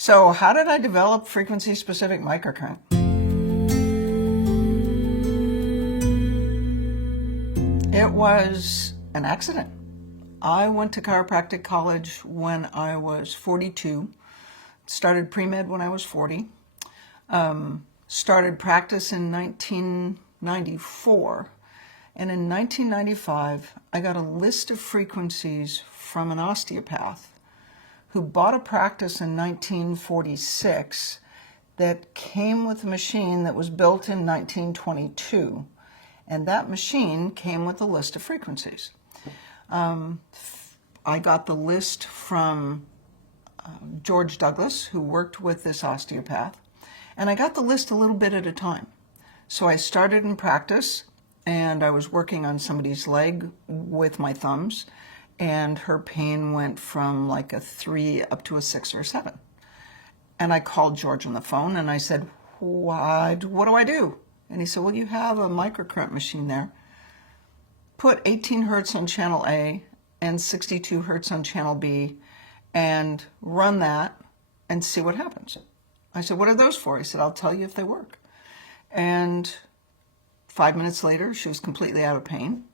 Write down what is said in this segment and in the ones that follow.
So how did I develop frequency-specific microcurrent? It was an accident. I went to chiropractic college when I was 42, started pre-med when I was 40, started practice in 1994, and in 1995 I got a list of frequencies from an osteopath who bought a practice in 1946 that came with a machine that was built in 1922. And that machine came with a list of frequencies. I got the list from George Douglas, who worked with this osteopath, and I got the list a little bit at a time. So I started in practice, and I was working on somebody's leg with my thumbs, and her pain went from like a 3 up to a 6 or 7. And I called George on the phone, and I said, what do I do? And he said, well, you have a microcurrent machine there. Put 18 hertz on channel A and 62 hertz on channel B and run that and see what happens. I said, what are those for? He said, I'll tell you if they work. And 5 minutes later, she was completely out of pain.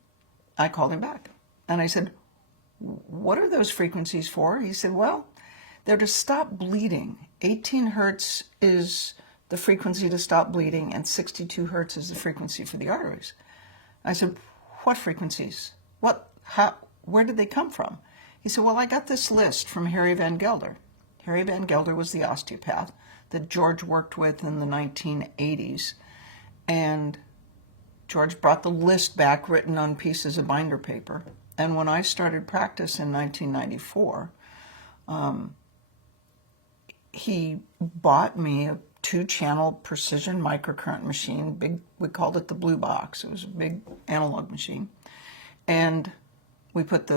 I called him back. And I said, what are those frequencies for? He said, well, they're to stop bleeding. 18 hertz is the frequency to stop bleeding, and 62 hertz is the frequency for the arteries. I said, what frequencies? Where did they come from? He said, well, I got this list from Harry Van Gelder. Harry Van Gelder was the osteopath that George worked with in the 1980s. And George brought the list back written on pieces of binder paper. And when I started practice in 1994, he bought me a 2-channel precision microcurrent machine. Big, we called it the blue box. It was a big analog machine. And I put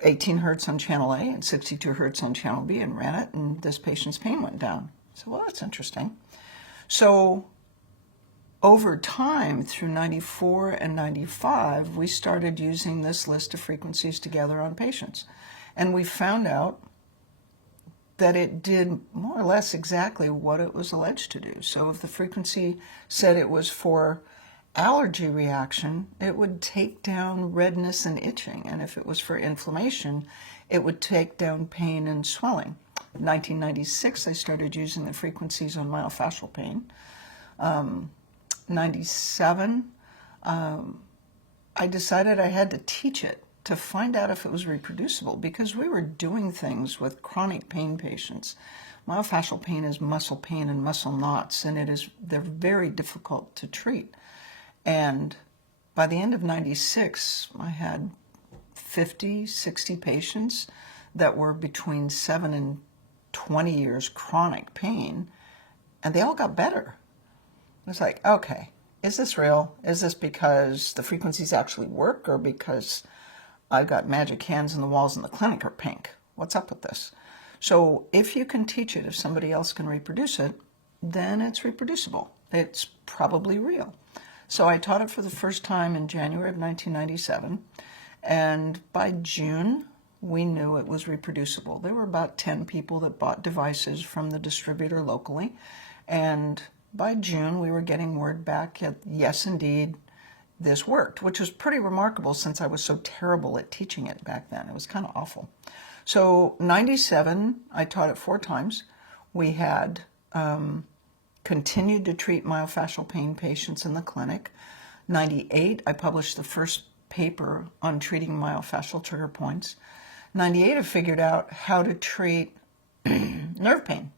18 hertz on channel A and 62 hertz on channel B and ran it, and this patient's pain went down. I said, well, that's interesting. So over time, through 94 and 95, we started using this list of frequencies together on patients. And we found out that it did more or less exactly what it was alleged to do. So if the frequency said it was for allergy reaction, it would take down redness and itching. And if it was for inflammation, it would take down pain and swelling. In 1996, I started using the frequencies on myofascial pain. 97, I decided I had to teach it to find out if it was reproducible, because we were doing things with chronic pain patients. Myofascial pain is muscle pain and muscle knots, and they're very difficult to treat. And by the end of 96, I had 50, 60 patients that were between 7 and 20 years chronic pain, and they all got better. It was like, okay, is this real? Is this because the frequencies actually work, or because I've got magic hands and the walls in the clinic are pink? What's up with this? So if you can teach it, if somebody else can reproduce it, then it's reproducible. It's probably real. So I taught it for the first time in January of 1997, and by June, we knew it was reproducible. There were about 10 people that bought devices from the distributor locally, and by June, we were getting word back that, yes, indeed, this worked, which was pretty remarkable since I was so terrible at teaching it back then. It was kind of awful. So 97, I taught it 4 times. We had continued to treat myofascial pain patients in the clinic. 98, I published the first paper on treating myofascial trigger points. 98, I figured out how to treat nerve pain.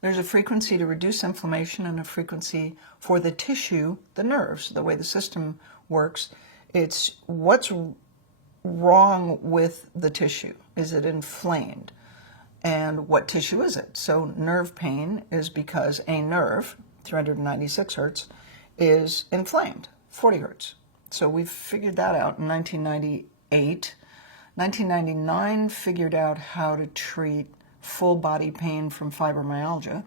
There's a frequency to reduce inflammation and a frequency for the tissue, the nerves, the way the system works. It's what's wrong with the tissue. Is it inflamed? And what tissue is it? So nerve pain is because a nerve, 396 hertz, is inflamed, 40 hertz. So we figured that out in 1998. 1999 figured out how to treat full body pain from fibromyalgia,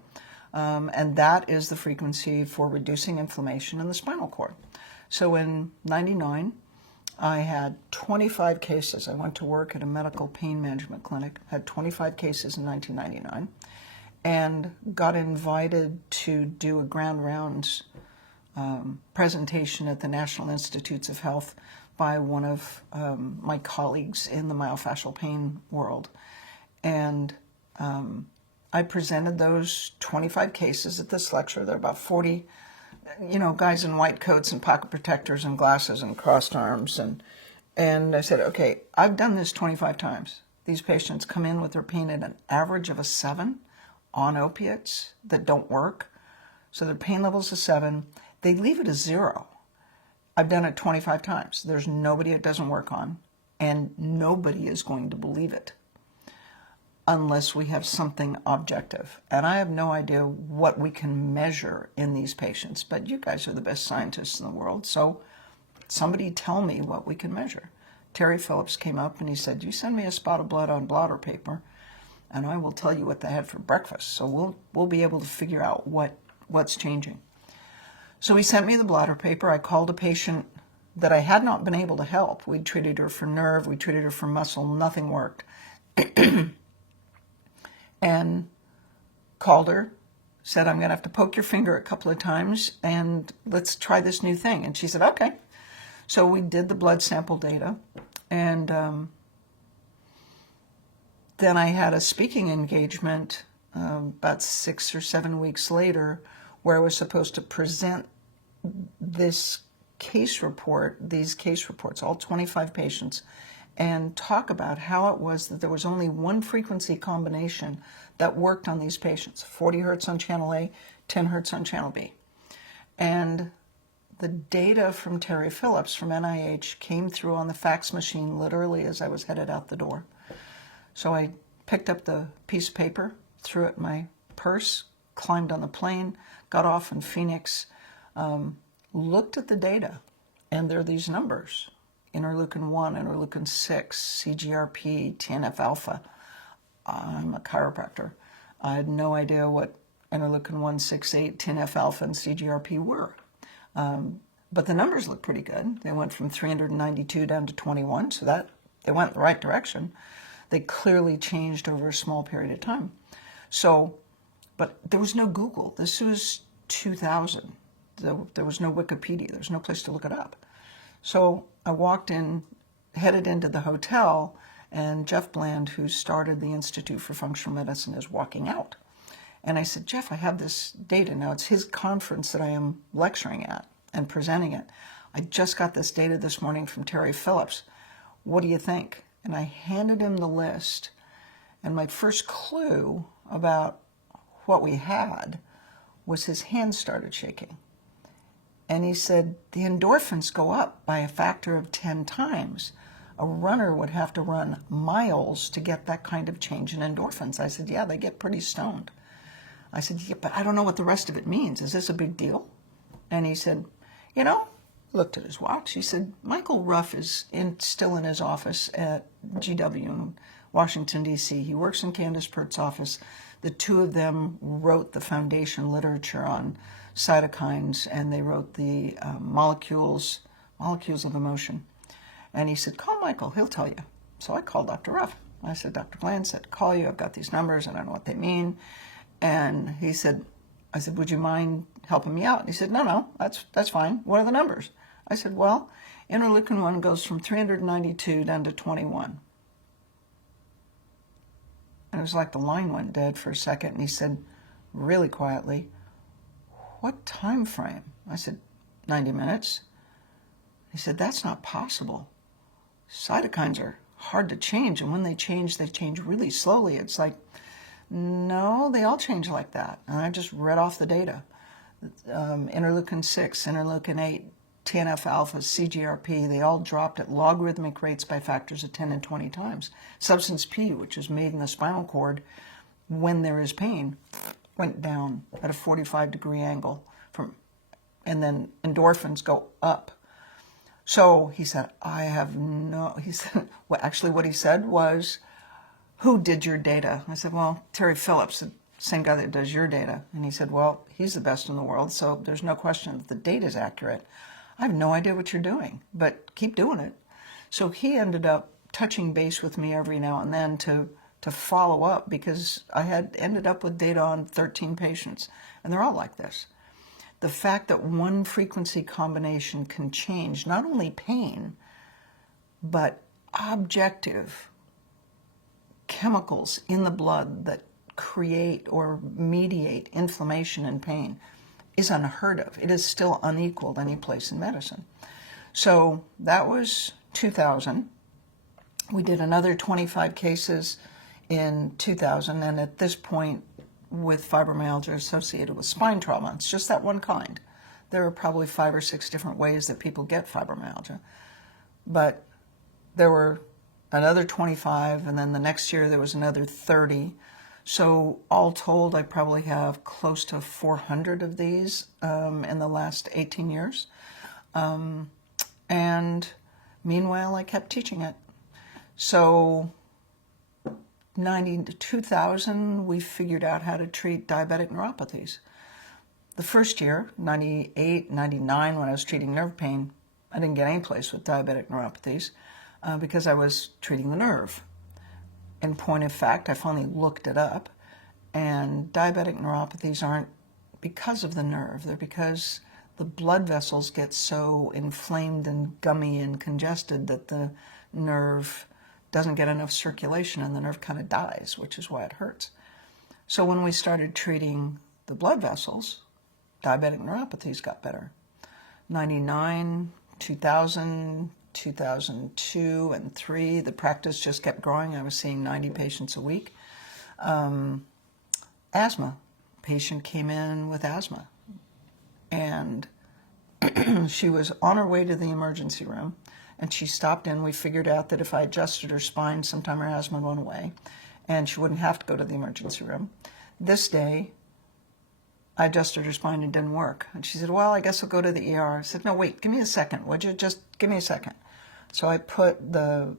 and that is the frequency for reducing inflammation in the spinal cord. So in 99, I had 25 cases. I went to work at a medical pain management clinic, had 25 cases in 1999, and got invited to do a grand rounds presentation at the National Institutes of Health by one of my colleagues in the myofascial pain world. And I presented those 25 cases at this lecture. There are about 40, guys in white coats and pocket protectors and glasses and crossed arms. And I said, okay, I've done this 25 times. These patients come in with their pain at an average of a 7 on opiates that don't work. So their pain level's a 7. They leave it a 0. I've done it 25 times. There's nobody it doesn't work on, and nobody is going to believe it unless we have something objective. And I have no idea what we can measure in these patients, but you guys are the best scientists in the world, so somebody tell me what we can measure. Terry Phillips came up and he said, you send me a spot of blood on blotter paper, and I will tell you what they had for breakfast. So we'll be able to figure out what's changing. So he sent me the blotter paper. I called a patient that I had not been able to help. We treated her for nerve, we treated her for muscle, nothing worked. And called her, said, I'm going to have to poke your finger a couple of times and let's try this new thing. And she said, okay. So we did the blood sample data, and then I had a speaking engagement about 6 or 7 weeks later where I was supposed to present these case reports, all 25 patients, and talk about how it was that there was only one frequency combination that worked on these patients, 40 hertz on channel A, 10 hertz on channel B. And the data from Terry Phillips from NIH came through on the fax machine literally as I was headed out the door. So I picked up the piece of paper, threw it in my purse, climbed on the plane, got off in Phoenix, looked at the data, and there are these numbers: interleukin-1, interleukin-6, CGRP, TNF-alpha. I'm a chiropractor. I had no idea what interleukin-1, 6, 8, TNF-alpha, and CGRP were. But the numbers look pretty good. They went from 392 down to 21, so that they went in the right direction. They clearly changed over a small period of time. So, but there was no Google. This was 2000. There was no Wikipedia. There's no place to look it up. So I walked in, headed into the hotel, and Jeff Bland, who started the Institute for Functional Medicine, is walking out. And I said, Jeff, I have this data. Now, it's his conference that I am lecturing at and presenting it. I just got this data this morning from Terry Phillips. What do you think? And I handed him the list, and my first clue about what we had was his hands started shaking. And he said, the endorphins go up by a factor of 10 times. A runner would have to run miles to get that kind of change in endorphins. I said, yeah, they get pretty stoned. I said, yeah, but I don't know what the rest of it means. Is this a big deal? And he said, looked at his watch. He said, Michael Ruff is still in his office at GW in Washington, D.C. He works in Candace Pert's office. The two of them wrote the foundation literature on cytokines, and they wrote the molecules of emotion. And he said, call Michael, he'll tell you. So I called Dr. Ruff. I said, Dr. Bland said to call you. I've got these numbers, and I don't know what they mean. And he said, I said, would you mind helping me out? And he said, no, that's fine. What are the numbers? I said, well, interleukin-1 goes from 392 down to 21. And it was like the line went dead for a second, and he said, really quietly, what time frame? I said, 90 minutes. He said, that's not possible. Cytokines are hard to change, and when they change really slowly. It's like, no, they all change like that. And I just read off the data. Interleukin-6, interleukin-8, TNF-alpha, CGRP, they all dropped at logarithmic rates by factors of 10 and 20 times. Substance P, which is made in the spinal cord when there is pain, went down at a 45-degree angle, and then endorphins go up. So he said, he said, well, actually what he said was, who did your data? I said, well, Terry Phillips, the same guy that does your data. And he said, well, he's the best in the world, so there's no question that the data is accurate. I have no idea what you're doing, but keep doing it. So he ended up touching base with me every now and then to follow up, because I had ended up with data on 13 patients, and they're all like this. The fact that one frequency combination can change not only pain, but objective chemicals in the blood that create or mediate inflammation and pain is unheard of. It is still unequaled any place in medicine. So that was 2000. We did another 25 cases in 2000, and at this point, with fibromyalgia associated with spine trauma, it's just that one kind. There are probably 5 or 6 different ways that people get fibromyalgia, but there were another 25, and then the next year there was another 30. So all told, I probably have close to 400 of these in the last 18 years. And meanwhile, I kept teaching it. So 90 to 2000, we figured out how to treat diabetic neuropathies. The first year, 98, 99, when I was treating nerve pain, I didn't get any place with diabetic neuropathies because I was treating the nerve. In point of fact, I finally looked it up, and diabetic neuropathies aren't because of the nerve. They're because the blood vessels get so inflamed and gummy and congested that the nerve doesn't get enough circulation, and the nerve kind of dies, which is why it hurts. So when we started treating the blood vessels, diabetic neuropathies got better. 99, 2000, 2002, and 3, the practice just kept growing. I was seeing 90 patients a week. Asthma. Patient came in with asthma, and she was on her way to the emergency room, and she stopped in. We figured out that if I adjusted her spine, sometime her asthma went away, and she wouldn't have to go to the emergency room. This day, I adjusted her spine and it didn't work. And she said, well, I guess I'll go to the ER. I said, no, wait, give me a second. Would you just give me a second? So I put the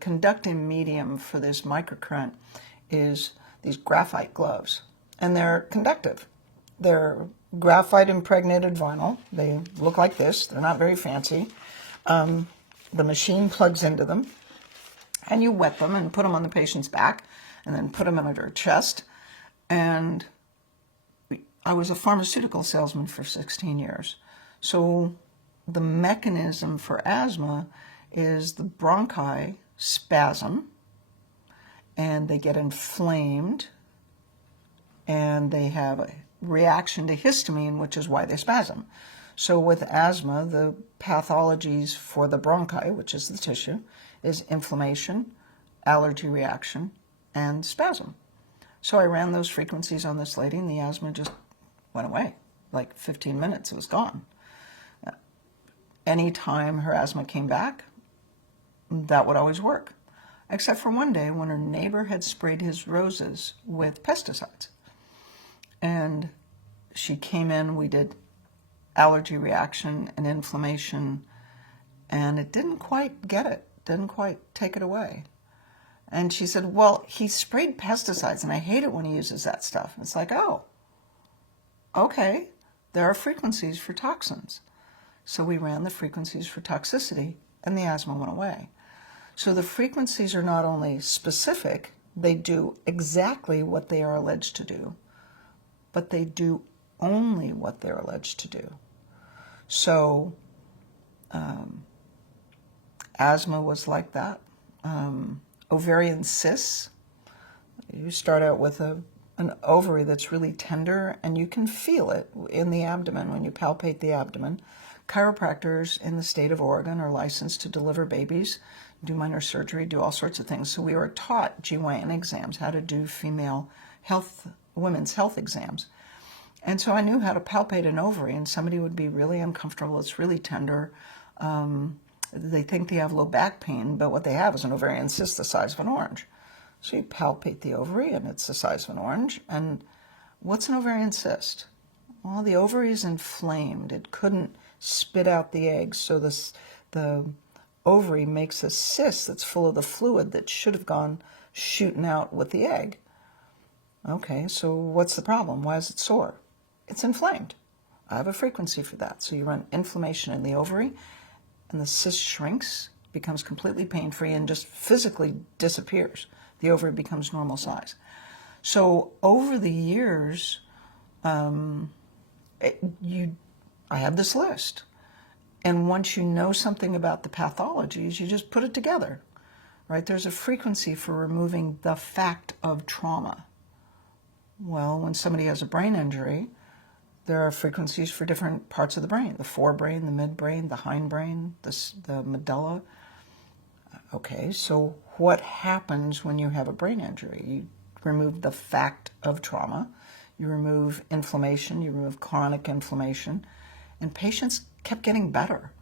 conducting medium for this microcurrent is these graphite gloves, and they're conductive. They're graphite impregnated vinyl. They look like this. They're not very fancy. The machine plugs into them, and you wet them and put them on the patient's back, and then put them under her chest. And I was a pharmaceutical salesman for 16 years. So the mechanism for asthma is the bronchi spasm, and they get inflamed, and they have a reaction to histamine, which is why they spasm. So with asthma, the pathologies for the bronchi, which is the tissue, is inflammation, allergy reaction, and spasm. So I ran those frequencies on this lady, and the asthma just went away. Like 15 minutes, it was gone. Anytime her asthma came back, that would always work. Except for one day when her neighbor had sprayed his roses with pesticides. And she came in, we did allergy reaction and inflammation, and it didn't quite get it, didn't quite take it away. And she said, well, he sprayed pesticides, and I hate it when he uses that stuff. It's like, oh, okay, there are frequencies for toxins. So we ran the frequencies for toxicity, and the asthma went away. So the frequencies are not only specific, they do exactly what they are alleged to do, but they do only what they're alleged to do. So asthma was like that. Ovarian cysts, you start out with an ovary that's really tender, and you can feel it in the abdomen when you palpate the abdomen. Chiropractors in the state of Oregon are licensed to deliver babies, do minor surgery, do all sorts of things. So we were taught GYN exams, how to do women's health exams. And so I knew how to palpate an ovary, and somebody would be really uncomfortable. It's really tender. They think they have low back pain, but what they have is an ovarian cyst the size of an orange. So you palpate the ovary, and it's the size of an orange. And what's an ovarian cyst? Well, the ovary is inflamed. It couldn't spit out the eggs, so the ovary makes a cyst that's full of the fluid that should have gone shooting out with the egg. Okay, so what's the problem? Why is it sore? It's inflamed. I have a frequency for that. So you run inflammation in the ovary, and the cyst shrinks, becomes completely pain-free and just physically disappears. The ovary becomes normal size. So over the years, I have this list. And once you know something about the pathologies, you just put it together, right? There's a frequency for removing the fact of trauma. Well, when somebody has a brain injury, there are frequencies for different parts of the brain, the forebrain, the midbrain, the hindbrain, the medulla. Okay, so what happens when you have a brain injury? You remove the fact of trauma, you remove inflammation, you remove chronic inflammation, and patients kept getting better.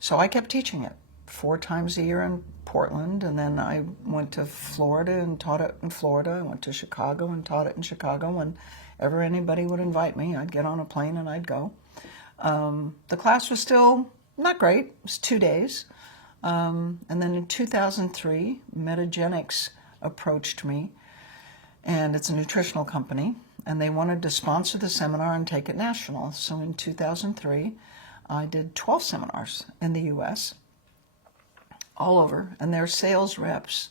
So I kept teaching it 4 times a year in Portland, and then I went to Florida and taught it in Florida. I went to Chicago and taught it in Chicago. Whenever anybody would invite me, I'd get on a plane and I'd go. The class was still not great. It was 2 days. And then in 2003, 𝗪𝗛𝗔𝗧 approached me, and it's a nutritional company, and they wanted to sponsor the seminar and take it national. So in 2003, I did 12 seminars in the U.S., all over, and their sales reps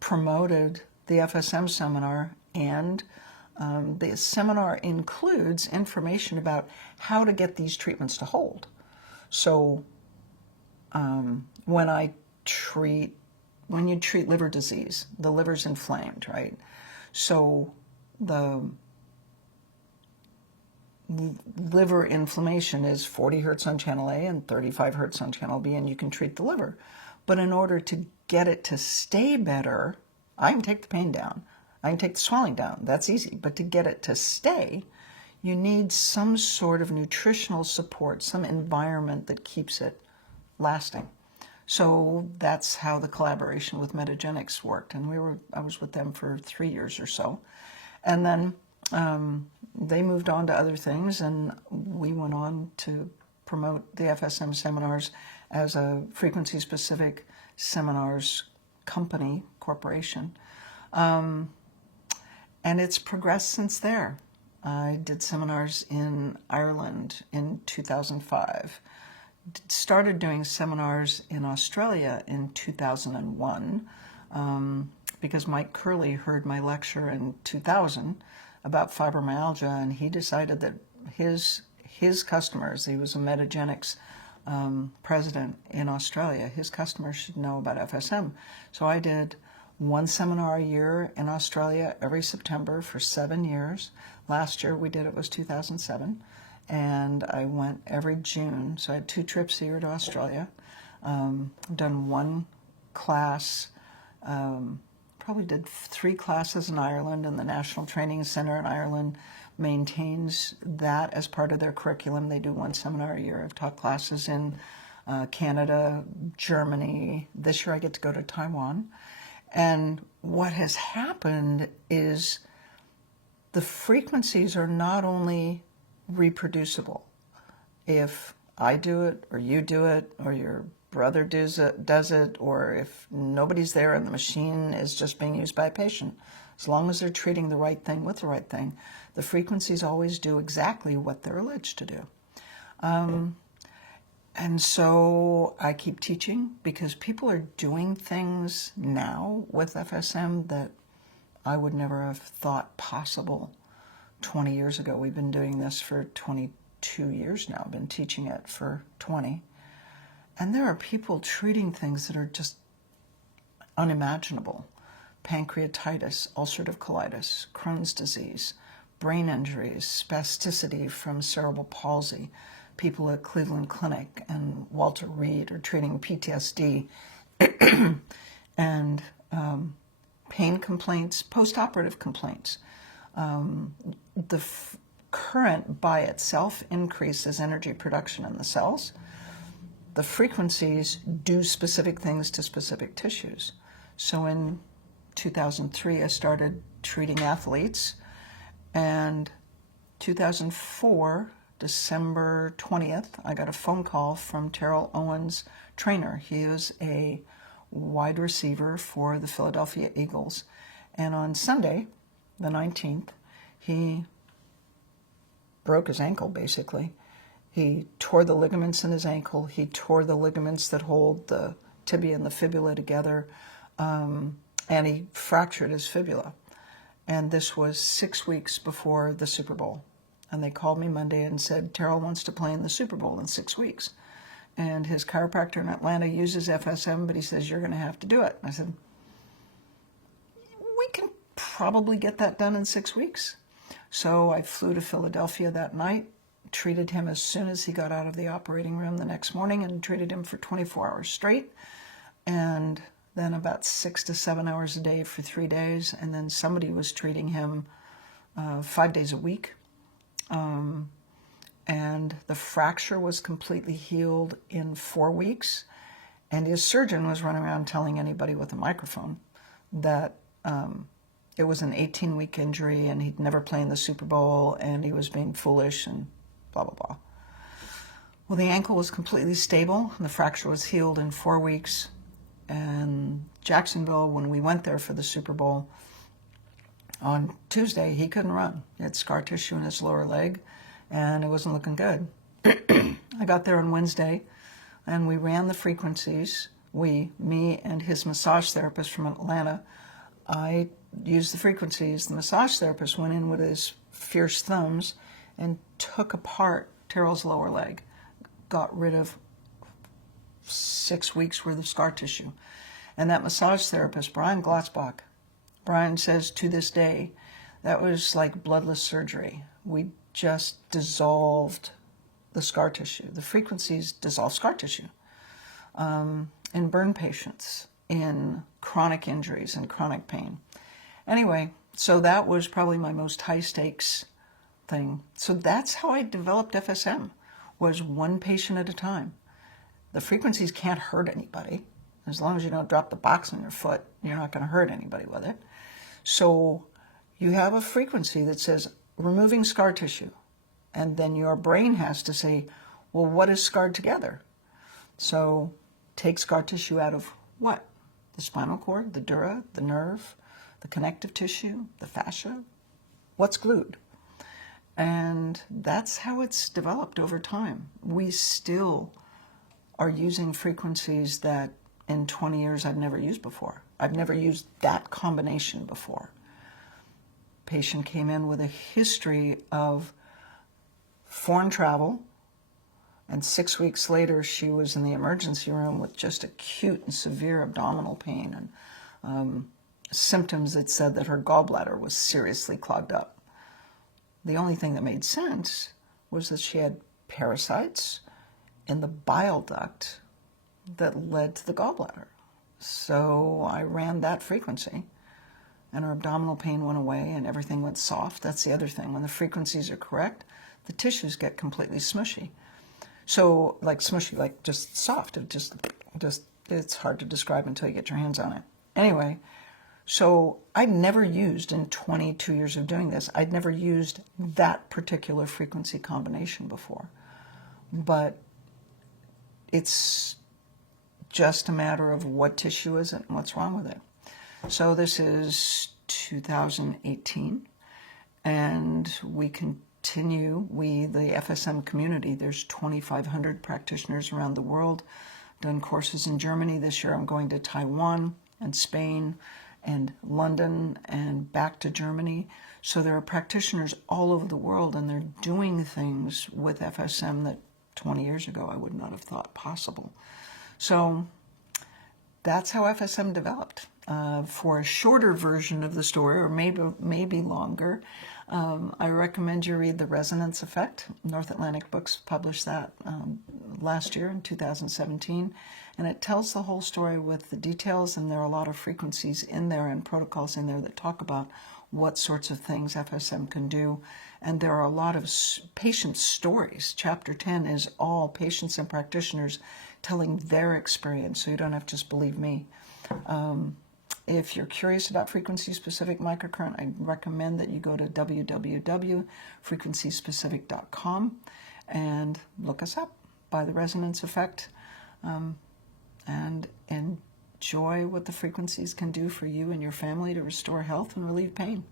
promoted the FSM seminar, and the seminar includes information about how to get these treatments to hold. So when you treat liver disease, the liver's inflamed, right? So the liver inflammation is 40 hertz on channel A and 35 hertz on channel B, and you can treat the liver. But in order to get it to stay better, I can take the pain down. I can take the swelling down. That's easy. But to get it to stay, you need some sort of nutritional support, some environment that keeps it lasting. So that's how the collaboration with 𝗪𝗛𝗔𝗧 worked. And I was with them for 3 years or so. And then they moved on to other things, and we went on to promote the FSM seminars as a frequency-specific seminars company, corporation. And it's progressed since there. I did seminars in Ireland in 2005. Started doing seminars in Australia in 2001 because Mike Curley heard my lecture in 2000 about fibromyalgia, and he decided that his customers, he was a 𝗪𝗛𝗔𝗧 president in Australia, his customers should know about FSM. So I did 1 seminar a year in Australia every September for 7 years. Last year we did it was 2007, and I went every June. So I had 2 trips a year to Australia. Done 1 class, probably did 3 classes in Ireland, and the National Training Center in Ireland maintains that as part of their curriculum. They do 1 seminar a year. I've taught classes in Canada, Germany. This year I get to go to Taiwan. And what has happened is the frequencies are not only reproducible. If I do it, or you do it, or your brother does it, or if nobody's there and the machine is just being used by a patient, as long as they're treating the right thing with the right thing, the frequencies always do exactly what they're alleged to do. And so I keep teaching because people are doing things now with FSM that I would never have thought possible 20 years ago. We've been doing this for 22 years now. I've been teaching it for 20. And there are people treating things that are just unimaginable. Pancreatitis, ulcerative colitis, Crohn's disease, brain injuries, spasticity from cerebral palsy. People at Cleveland Clinic and Walter Reed are treating PTSD and pain complaints, post-operative complaints. The current by itself increases energy production in the cells. The frequencies do specific things to specific tissues. So in 2003, I started treating athletes, and 2004, December 20th, I got a phone call from Terrell Owens' trainer. He is a wide receiver for the Philadelphia Eagles. And on Sunday, the 19th, he broke his ankle, basically. He tore the ligaments in his ankle. He tore the ligaments that hold the tibia and the fibula together, and he fractured his fibula. And this was 6 weeks before the Super Bowl. And they called me Monday and said, Terrell wants to play in the Super Bowl in 6 weeks. And his chiropractor in Atlanta uses FSM, but he says, you're going to have to do it. I said, we can probably get that done in 6 weeks. So I flew to Philadelphia that night, treated him as soon as he got out of the operating room the next morning, and treated him for 24 hours straight. And then about 6 to 7 hours a day for 3 days. And then somebody was treating him 5 days a week. And the fracture was completely healed in 4 weeks. And his surgeon was running around telling anybody with a microphone that it was an 18-week injury and he'd never play in the Super Bowl and he was being foolish and blah, blah, blah. Well, the ankle was completely stable and the fracture was healed in 4 weeks. And Jacksonville, when we went there for the Super Bowl, on Tuesday, he couldn't run. He had scar tissue in his lower leg, and it wasn't looking good. I got there on Wednesday, and we ran the frequencies. Me and his massage therapist from Atlanta. I used the frequencies. The massage therapist went in with his fierce thumbs and took apart Terrell's lower leg, got rid of 6 weeks worth of scar tissue. And that massage therapist, Brian Glassbach, Brian says to this day, that was like bloodless surgery. We just dissolved the scar tissue. The frequencies dissolve scar tissue in burn patients, in chronic injuries and chronic pain. Anyway, so that was probably my most high stakes thing. So that's how I developed FSM, was one patient at a time. The frequencies can't hurt anybody. As long as you don't drop the box on your foot, you're not going to hurt anybody with it. So you have a frequency that says removing scar tissue. And then your brain has to say, well, what is scarred together? So take scar tissue out of what? The spinal cord, the dura, the nerve, the connective tissue, the fascia. What's glued? And that's how it's developed over time. We still are using frequencies that in 20 years I've never used before. I've never used that combination before. Patient came in with a history of foreign travel, and 6 weeks later she was in the emergency room with just acute and severe abdominal pain and symptoms that said that her gallbladder was seriously clogged up. The only thing that made sense was that she had parasites in the bile duct that led to the gallbladder. So I ran that frequency and her abdominal pain went away and everything went soft. That's the other thing. When the frequencies are correct, the tissues get completely smushy. So like smushy, like just soft. It just it's hard to describe until you get your hands on it. Anyway, so I'd never used, in 22 years of doing this, I'd never used that particular frequency combination before. But it's just a matter of what tissue is it and what's wrong with it. So this is 2018, and we continue, the FSM community, there's 2,500 practitioners around the world, done courses in Germany. This year I'm going to Taiwan and Spain and London and back to Germany. So there are practitioners all over the world, and they're doing things with FSM that 20 years ago I would not have thought possible. So that's how FSM developed. For a shorter version of the story, or maybe longer, I recommend you read The Resonance Effect. North Atlantic Books published that last year in 2017, and it tells the whole story with the details, and there are a lot of frequencies in there and protocols in there that talk about what sorts of things FSM can do. And there are a lot of patient stories. Chapter 10 is all patients and practitioners telling their experience, so you don't have to just believe me. If you're curious about frequency-specific microcurrent, I recommend that you go to www.frequencyspecific.com and look us up by The Resonance Effect, and enjoy what the frequencies can do for you and your family to restore health and relieve pain.